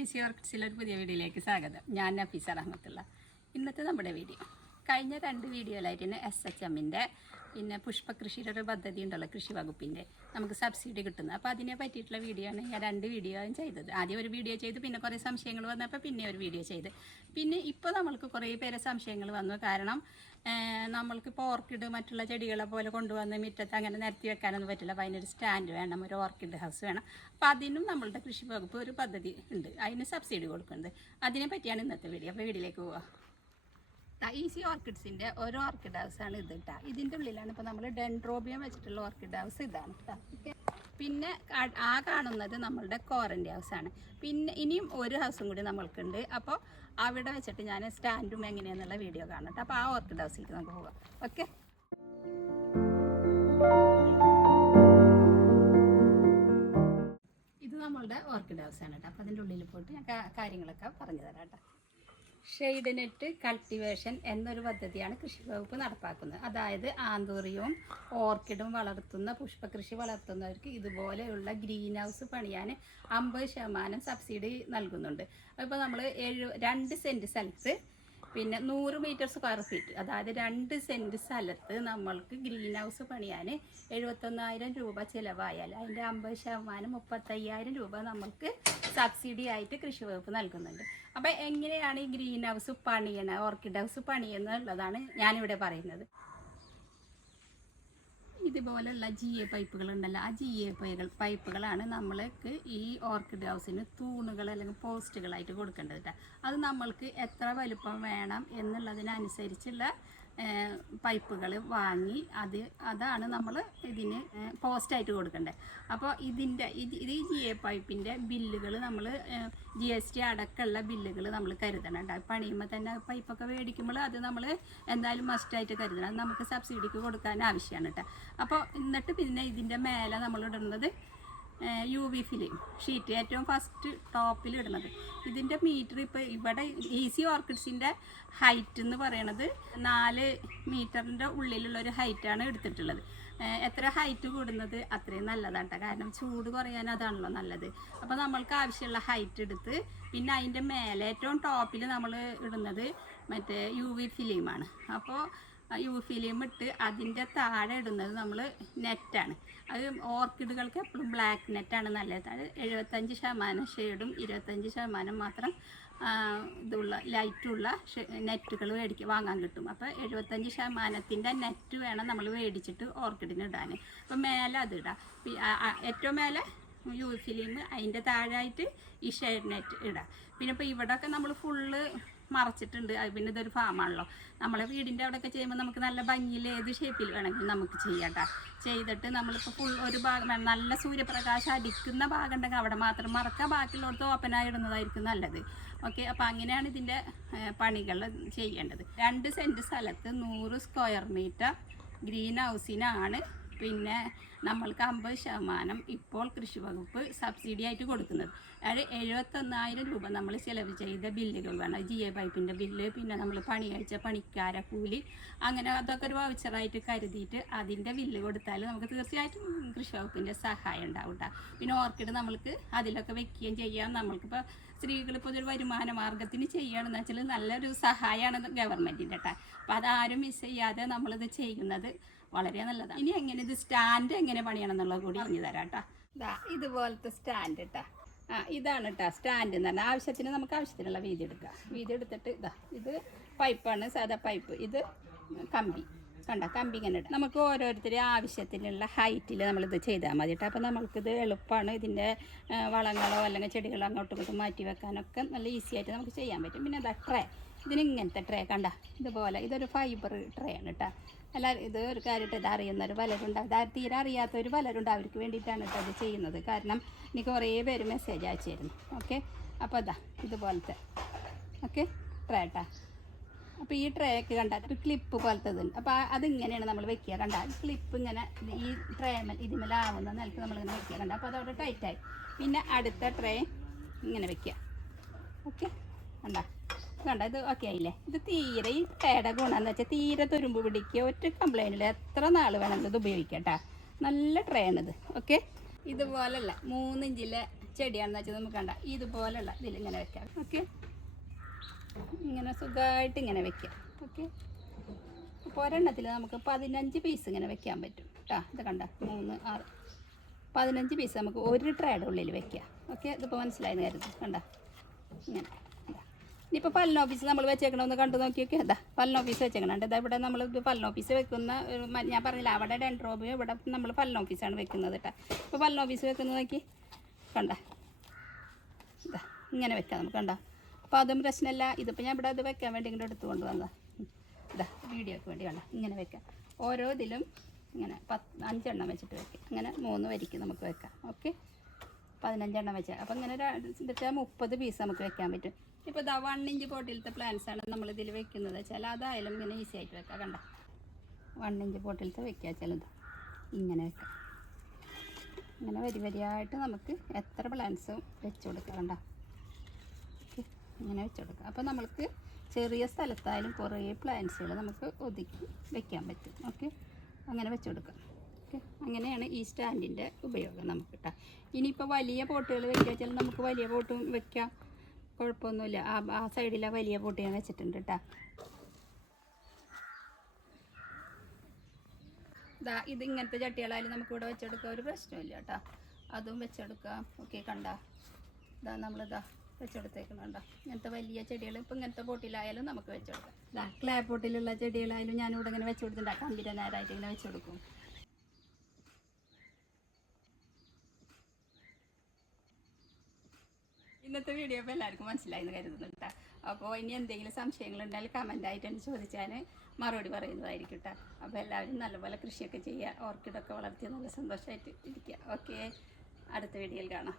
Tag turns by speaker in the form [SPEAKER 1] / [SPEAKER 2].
[SPEAKER 1] Easy ഓർക്കിഡ്സിലെ ഒരു പുതിയ വീഡിയോയിലേക്ക് സ്വാഗതം. ഞാൻ നഫീസ റഹ്മത്തുള്ള. ഇന്നത്തെ നമ്മുടെ വീഡിയോ. കഴിഞ്ഞ രണ്ട് വീഡിയോയിലായിട്ട് എസ് എച്ച് എമ്മിന്റെ പിന്നെ പുഷ്പകൃഷിയുടെ ഒരു പദ്ധതി ഉണ്ടല്ലോ കൃഷി വകുപ്പിന്റെ നമുക്ക് സബ്സിഡി കിട്ടുന്നത് അപ്പോൾ അതിനെ പറ്റിയിട്ടുള്ള വീഡിയോ ആണ് ഞാൻ രണ്ട് വീഡിയോയും ചെയ്തത്. ആദ്യം ഒരു വീഡിയോ ചെയ്ത് പിന്നെ കുറേ സംശയങ്ങൾ വന്നപ്പോൾ പിന്നെ ഒരു വീഡിയോ ചെയ്ത്. പിന്നെ ഇപ്പോൾ നമ്മൾക്ക് കുറേ പേരെ സംശയങ്ങൾ വന്നു. കാരണം നമ്മൾക്ക് നമ്മൾക്കിപ്പോൾ ഓർക്കിഡ് മറ്റുള്ള ചെടികളെ പോലെ കൊണ്ടുവന്ന് മുറ്റത്ത് അങ്ങനെ നിരത്തി വെക്കാനൊന്നും പറ്റില്ല. അപ്പോൾ അതിനൊരു സ്റ്റാൻഡ് വേണം ഒരു ഓർക്കിഡ് ഹൗസ് വേണം. അപ്പോൾ അതിനും നമ്മളുടെ കൃഷി വകുപ്പ് ഒരു പദ്ധതി ഉണ്ട്. അതിന് സബ്സിഡി കൊടുക്കുന്നുണ്ട്. അതിനെ പറ്റിയാണ് ഇന്നത്തെ വീഡിയോ. അപ്പോൾ വീഡിയോയിലേക്ക് പോവാം. ഈസി ഓർക്കിഡ്സിന്റെ ഒരു ഓർക്കിഡ് ഹൗസ് ആണ് ഇത് കേട്ടോ ഇതിന്റെ ഉള്ളിലാണ് ഇപ്പോൾ നമ്മൾ ഡെൻഡ്രോബിയം വെച്ചിട്ടുള്ള ഓർക്കിഡ് ഹൗസ് ഇതാണ് പിന്നെ ആ കാണുന്നത് നമ്മളുടെ കോറന്റെ ആണ്. പിന്നെ ഇനിയും ഒരു ഹൗസും കൂടി നമ്മൾക്കുണ്ട്. അപ്പോൾ അവിടെ വെച്ചിട്ട് ഞാൻ സ്റ്റാൻഡും എങ്ങനെയാണെന്നുള്ള വീഡിയോ കാണട്ടെ അപ്പോൾ ആ ഓർക്കിഡ് ഹൗസിലേക്ക് നമുക്ക് പോകാം. ഓക്കെ. ഇത് നമ്മളുടെ ഓർക്കിഡ് ആണ് കേട്ടോ അപ്പോൾ അതിന്റെ ഉള്ളിൽ പോയിട്ട് ഞാൻ കാര്യങ്ങളൊക്കെ പറഞ്ഞു തരാം കേട്ടോ ഷെയ്ഡ് നെറ്റ് കൾട്ടിവേഷൻ എന്നൊരു പദ്ധതിയാണ് കൃഷി വകുപ്പ് നടപ്പാക്കുന്നത്. അതായത് ആന്തൂറിയവും ഓർക്കിഡും വളർത്തുന്ന പുഷ്പകൃഷി വളർത്തുന്നവർക്ക് ഇതുപോലെയുള്ള ഗ്രീൻ ഹൗസ് പണിയാൻ അമ്പത് ശതമാനം സബ്സിഡി നൽകുന്നുണ്ട്. അപ്പോൾ നമ്മൾ ഏഴ് രണ്ട് സെന്റ് സ്ഥലത്ത് പിന്നെ നൂറ് മീറ്റർ സ്ക്വയർ ഫീറ്റ് അതായത് രണ്ട് സെന്റ് സ്ഥലത്ത് നമ്മൾക്ക് ഗ്രീൻ ഹൗസ് പണിയാൻ എഴുപത്തൊന്നായിരം രൂപ ചിലവായാൽ അതിന്റെ അമ്പത് ശതമാനം മുപ്പത്തയ്യായിരം രൂപ നമ്മൾക്ക് സബ്സിഡി ആയിട്ട് കൃഷി വകുപ്പ് നൽകുന്നുണ്ട്. അപ്പോൾ എങ്ങനെയാണ് ഈ ഗ്രീൻ ഹൗസ് പണിയണ ഓർക്കിഡ് ഹൗസ് പണിയെന്നുള്ളതാണ് ഞാനിവിടെ പറയുന്നത്. ഇതുപോലുള്ള ജി എ പൈപ്പുകൾ ഉണ്ടല്ലോ ആ ജി എ പൈകൾ പൈപ്പുകളാണ് നമ്മൾക്ക് ഈ ഓർക്കിഡ് ഹൗസിന് തൂണുകൾ അല്ലെങ്കിൽ പോസ്റ്റുകളായിട്ട് കൊടുക്കേണ്ടത് കേട്ടോ അത് നമ്മൾക്ക് എത്ര വലുപ്പം വേണം എന്നുള്ളതിനനുസരിച്ചുള്ള പൈപ്പുകൾ വാങ്ങി അത് അതാണ് നമ്മൾ ഇതിന് പോസ്റ്റായിട്ട് കൊടുക്കേണ്ടത് അപ്പോൾ ഇതിന്റെ ഇത് ഈ ജി എ പൈപ്പിന്റെ ബില്ലുകൾ നമ്മൾ ജി എസ് ടി അടക്കമുള്ള ബില്ലുകൾ നമ്മൾ കരുതണം. പണിയുമ്പോൾ തന്നെ പൈപ്പൊക്കെ മേടിക്കുമ്പോൾ അത് നമ്മൾ എന്തായാലും മസ്റ്റായിട്ട് കരുതണം. നമുക്ക് സബ്സിഡിക്ക് കൊടുക്കാൻ ആവശ്യമാണ് കേട്ടോ. അപ്പോൾ എന്നിട്ട് പിന്നെ ഇതിന്റെ മേലെ നമ്മൾ ഇടുന്നത് യു വി ഫിലിം ഷീറ്റ് ഏറ്റവും ഫസ്റ്റ് ടോപ്പിൽ ഇടുന്നത്. ഇതിന്റെ മീറ്റർ ഇപ്പോൾ ഇവിടെ ഈസി ഓർക്കിഡ്സിന്റെ ഹൈറ്റ് എന്ന് പറയണത് നാല് മീറ്ററിന്റെ ഉള്ളിലുള്ള ഒരു ഹൈറ്റാണ് എടുത്തിട്ടുള്ളത്. എത്ര ഹൈറ്റ് കൂടുന്നത് അത്രയും നല്ലതാണ് കേട്ടോ കാരണം ചൂട് കുറയാൻ അതാണല്ലോ നല്ലത്. അപ്പോൾ നമ്മൾക്ക് ആവശ്യമുള്ള ഹൈറ്റ് എടുത്ത് പിന്നെ അതിന്റെ മേലെ ഏറ്റവും ടോപ്പിൽ നമ്മൾ ഇടുന്നത് മറ്റേ യു വി ഫിലിമാണ് അപ്പോൾ യു ഫിലിം ഇട്ട് അതിന്റെ താഴെ ഇടുന്നത് നമ്മൾ നെറ്റാണ്. അത് ഓർക്കിഡുകൾക്ക് എപ്പോഴും ബ്ലാക്ക് നെറ്റാണ് നല്ലത്. അത് എഴുപത്തഞ്ച് ശതമാനം ഷെയ്ഡും ഇരുപത്തഞ്ച് ശതമാനം മാത്രം ഇതുള്ള ലൈറ്റുള്ള നെറ്റുകൾ മേടിക്കുക വാങ്ങാൻ കിട്ടും. അപ്പോൾ എഴുപത്തഞ്ച് ശതമാനത്തിന്റെ നെറ്റ് വേണം നമ്മൾ മേടിച്ചിട്ട് ഓർക്കിഡിന് ഇടാൻ. അപ്പോൾ മേലെ അത് ഇടാം. ഏറ്റവും മേലെ യു ഫിലിം അതിന്റെ താഴായിട്ട് ഈ ഷെയ്ഡ് നെറ്റ് ഇടാം. പിന്നെ ഇപ്പോൾ ഇവിടെയൊക്കെ നമ്മൾ ഫുള്ള് മറച്ചിട്ടുണ്ട്. അത് പിന്നെ ഇതൊരു ഫാമാണല്ലോ നമ്മളെ വീടിന്റെ അവിടെയൊക്കെ ചെയ്യുമ്പോൾ നമുക്ക് നല്ല ഭംഗിയിൽ ഏത് ഷേപ്പിൽ വേണമെങ്കിലും നമുക്ക് ചെയ്യാം കേട്ടോ ചെയ്തിട്ട് നമ്മളിപ്പോൾ ഫുൾ ഒരു ഭാഗം. നല്ല സൂര്യപ്രകാശം അടിക്കുന്ന ഭാഗം ഉണ്ടെങ്കിൽ അവിടെ മാത്രം മറക്കുക ബാക്കിയുള്ളടത്ത് ഓപ്പനായി ഇടുന്നതായിരിക്കും നല്ലത്. ഓക്കെ അപ്പോൾ അങ്ങനെയാണ് ഇതിന്റെ പണികൾ ചെയ്യേണ്ടത്. രണ്ട് സെന്റ് സ്ഥലത്ത് നൂറ് സ്ക്വയർ മീറ്റർ ഗ്രീൻ ഹൗസിനാണ് പിന്നെ നമ്മൾക്ക് അമ്പത് ശതമാനം ഇപ്പോൾ കൃഷി വകുപ്പ് സബ്സിഡി ആയിട്ട് കൊടുക്കുന്നത്. അതായത് എഴുപത്തൊന്നായിരം രൂപ നമ്മൾ ചിലവ് ചെയ്ത ബില്ലുകൾ വേണം. ജി എ പൈപ്പിന്റെ ബില്ല് പിന്നെ നമ്മൾ പണി കഴിച്ച പണിക്കാര കൂലി അങ്ങനെ അതൊക്കെ ഒരു വൗച്ചറായിട്ട് കരുതിയിട്ട് അതിന്റെ ബില്ല് കൊടുത്താൽ നമുക്ക് തീർച്ചയായിട്ടും കൃഷി വകുപ്പിന്റെ സഹായം ഉണ്ടാവും. പിന്നെ ഓർക്കിഡ് നമ്മൾക്ക് അതിലൊക്കെ വെക്കുകയും ചെയ്യാം. നമ്മൾക്കിപ്പോൾ സ്ത്രീകൾ ഇപ്പോൾ ഒരു വരുമാന മാർഗത്തിന് ചെയ്യുകയാണെന്ന് വെച്ചാൽ നല്ലൊരു സഹായമാണ് ഗവൺമെന്റിന്റെ കേട്ടോ അപ്പോൾ അതാരും മിസ് ചെയ്യാതെ നമ്മളിത് ചെയ്യുന്നത് വളരെ നല്ലതാണ്. ഇനി എങ്ങനെ ഇത് സ്റ്റാൻഡ് എങ്ങനെ പണിയണം എന്നുള്ളത് കൂടി ഇനി തരാം കേട്ടോ ഇതാ ഇതുപോലത്തെ സ്റ്റാൻഡ് കേട്ടോ ആ ഇതാണ് കേട്ടോ സ്റ്റാൻഡ് എന്ന് പറഞ്ഞാൽ ആവശ്യത്തിന് നമുക്ക് ആവശ്യത്തിനുള്ള വീതി എടുക്കാം. വീതി എടുത്തിട്ട് ഇതാ ഇത് പൈപ്പാണ് സാധാ പൈപ്പ് ഇത് കമ്പി. കണ്ട കമ്പി ഇങ്ങനെ ഇടാം. നമുക്ക് ഓരോരുത്തരും ആവശ്യത്തിനുള്ള ഹൈറ്റിൽ നമ്മളിത് ചെയ്താൽ മതി കേട്ടോ അപ്പോൾ നമ്മൾക്കിത് എളുപ്പമാണ് ഇതിന്റെ വളങ്ങളോ അല്ലെങ്കിൽ ചെടികളോ അങ്ങോട്ടും ഇങ്ങോട്ടും മാറ്റി വെക്കാനൊക്കെ നല്ല ഈസി ആയിട്ട് നമുക്ക് ചെയ്യാൻ പറ്റും. പിന്നെ അത് ട്രേ ഇതിന് ഇങ്ങനത്തെ ട്രേ കണ്ട? ഇതുപോലെ ഇതൊരു ഫൈബർ ട്രേ ആണ് കേട്ടോ അല്ല ഇത് ഒരു കാര്യമായിട്ട് ഇത് അറിയുന്നൊരു പലരുണ്ട്. അത് തീരെ അറിയാത്തൊരു പലരുണ്ട് അവർക്ക് വേണ്ടിയിട്ടാണ് കേട്ടോ ഇത് ചെയ്യുന്നത്. കാരണം എനിക്ക് കുറേ പേര് മെസ്സേജ് അയച്ചിരുന്നു. ഓക്കെ അപ്പോൾ അതാ ഇതുപോലത്തെ. ഓക്കെ ട്രേ കേട്ടോ അപ്പോൾ ഈ ട്രേക്ക് കണ്ട ഒരു ക്ലിപ്പ് പോലത്തെ ഇതുണ്ട് അപ്പോൾ അതിങ്ങനെയാണ് നമ്മൾ വെക്കുക. കണ്ട ക്ലിപ്പ് ഇങ്ങനെ ഈ ട്രേ ഇതിമേലാവുന്ന നിലയ്ക്ക് നമ്മളിങ്ങനെ വെക്കുക. കണ്ട അപ്പോൾ അതവിടെ ടൈറ്റായി പിന്നെ അടുത്ത ട്രേ ഇങ്ങനെ വെക്കുക. ഓക്കെ കണ്ട? കണ്ട ഇത് ഓക്കെ ആയില്ലേ? ഇത് തീരെ ഈ പേട ഗുണമെന്ന് വെച്ചാൽ തീരെ തുരുമ്പ് പിടിക്കുക ഒറ്റ കംപ്ലൈന്റില്ല എത്ര നാൾ വേണമെങ്കിലും ഇത് ഉപയോഗിക്കാം കേട്ടോ നല്ല ട്രേ ആണിത് ഓക്കെ ഇതുപോലല്ല മൂന്നിഞ്ചിലെ ചെടിയാണെന്ന് വെച്ചാൽ നമുക്ക് കണ്ട ഇതുപോലുള്ള ഇതിൽ ഇങ്ങനെ വെക്കാം ഓക്കെ ഇങ്ങനെ സുഖമായിട്ട് ഇങ്ങനെ വെക്കാം ഓക്കെ അപ്പോൾ ഒരെണ്ണത്തിൽ നമുക്ക് പതിനഞ്ച് പീസ് ഇങ്ങനെ വെക്കാൻ പറ്റും കേട്ടോ ഇത് കണ്ട മൂന്ന് ആറ്. പതിനഞ്ച് പീസ് നമുക്ക് ഒരു ട്രേയുടെ ഉള്ളിൽ വെക്കാം ഓക്കെ ഇതിപ്പോൾ മനസ്സിലായെന്ന് നേരത്തെ കണ്ട. ഇങ്ങനെ. ഇനിയിപ്പോൾ പല്ലൻ ഓഫീസ് നമ്മൾ വെച്ചേക്കണമെന്ന് കണ്ടു നോക്കിയൊക്കെ. എന്താ പല്ലൻ ഓഫീസ് വെച്ചേക്കണുണ്ട്. ഇതാ ഇവിടെ നമ്മൾ പല്ലൻ ഓഫീസ് വെക്കുന്ന ഞാൻ പറഞ്ഞില്ല അവിടെ ഡെൻഡ്രോബിയും ഇവിടെ നമ്മൾ പല്ലൻ ഓഫീസാണ് വെക്കുന്നത് കേട്ടോ ഇപ്പോൾ പല്ലൻ ഓഫീസ് വെക്കുന്നത് നോക്കി. കണ്ട? ഇതാ ഇങ്ങനെ വെക്കാം നമുക്ക് കണ്ട? അപ്പോൾ അതും പ്രശ്നമില്ല ഇതിപ്പോൾ ഞാൻ ഇവിടെ അത് വെക്കാൻ വേണ്ടി ഇങ്ങോട്ട് എടുത്തു കൊണ്ടുവന്നതാ. ഉം. ഇതാ വീഡിയോക്ക് വേണ്ടി കണ്ട. ഇങ്ങനെ വെക്കാം. ഓരോ ഇതിലും ഇങ്ങനെ പത്ത് അഞ്ചെണ്ണം വെച്ചിട്ട് വെക്കാം. അങ്ങനെ മൂന്ന് വരിക്ക് നമുക്ക് വെക്കാം. ഓക്കെ? പതിനഞ്ചെണ്ണം വെച്ചാൽ അപ്പം ഇങ്ങനെ വെച്ചാൽ മുപ്പത് പീസ് നമുക്ക് വെക്കാൻ പറ്റും. ഇപ്പോൾ ഇതാ വൺ ഇഞ്ച് പോട്ടിലത്തെ പ്ലാന്റ്സ് ആണ് നമ്മൾ വെക്കുന്നത്. വെച്ചാൽ അതായാലും ഇങ്ങനെ ഈസി ആയിട്ട് വെക്കാം കണ്ട? വൺ ഇഞ്ച് പോട്ടിലത്തെ വെക്കുക ചിലത് ഇങ്ങനെ വെക്കാം. ഇങ്ങനെ വരി വരിയായിട്ട് നമുക്ക് എത്ര പ്ലാന്റ്സും വെച്ച് കൊടുക്കാം കണ്ട? ഇങ്ങനെ വെച്ച് കൊടുക്കാം. അപ്പോൾ നമ്മൾക്ക് ചെറിയ സ്ഥലത്തായാലും കുറേ പ്ലാന്റ്സുകൾ നമുക്ക് ഒതുക്കി വെക്കാൻ പറ്റും. ഓക്കെ അങ്ങനെ വെച്ച് കൊടുക്കാം. ഓക്കെ. അങ്ങനെയാണ് ഈ സ്റ്റാൻഡിന്റെ ഉപയോഗം നമുക്ക് കേട്ടോ ഇനിയിപ്പോൾ വലിയ പോട്ടുകൾ വെക്കുക നമുക്ക് വലിയ പോട്ടും വെക്കാം. കുഴപ്പമൊന്നുമില്ല. ആ ആ സൈഡിലെ വലിയ പോട്ട് ഞാൻ വെച്ചിട്ടുണ്ട് കേട്ടോ ഇതാ ഇത് ഇങ്ങനത്തെ ചട്ടികളായാലും നമുക്ക് ഇവിടെ വെച്ചെടുക്കാൻ ഒരു പ്രശ്നമില്ല കേട്ടോ അതും വെച്ചെടുക്കാം. ഓക്കെ കണ്ട. ഇതാ നമ്മളിതാ വെച്ചെടുത്തേക്കുന്നുണ്ടോ ഇങ്ങനത്തെ വലിയ ചെടികൾ ഇപ്പം ഇങ്ങനത്തെ പോട്ടിലായാലും നമുക്ക് വെച്ചെടുക്കാം. ക്ലേ പോട്ടിലുള്ള ചെടികളായാലും ഞാനിവിടെ ഇങ്ങനെ വെച്ച് കൊടുത്തിട്ടുണ്ട്. കമ്പിര ഇങ്ങനെ വെച്ചെടുക്കും ഇന്നത്തെ വീഡിയോ ഇപ്പോൾ എല്ലാവർക്കും മനസ്സിലായി എന്ന് കരുതുന്നു കേട്ടോ അപ്പോൾ ഇനി എന്തെങ്കിലും സംശയങ്ങൾ ഉണ്ടെങ്കിൽ കമന്റ് ആയിട്ട് എന്നെ ചോദിച്ചാൽ മറുപടി പറയുന്നതായിരിക്കും കേട്ടോ അപ്പോൾ എല്ലാവരും നല്ലപോലെ കൃഷിയൊക്കെ ചെയ്യുക ഓർക്കിഡൊക്കെ വളർത്തി നല്ല സന്തോഷമായിട്ട് ഇരിക്കുക. ഓക്കെ അടുത്ത വീഡിയോയിൽ കാണാം.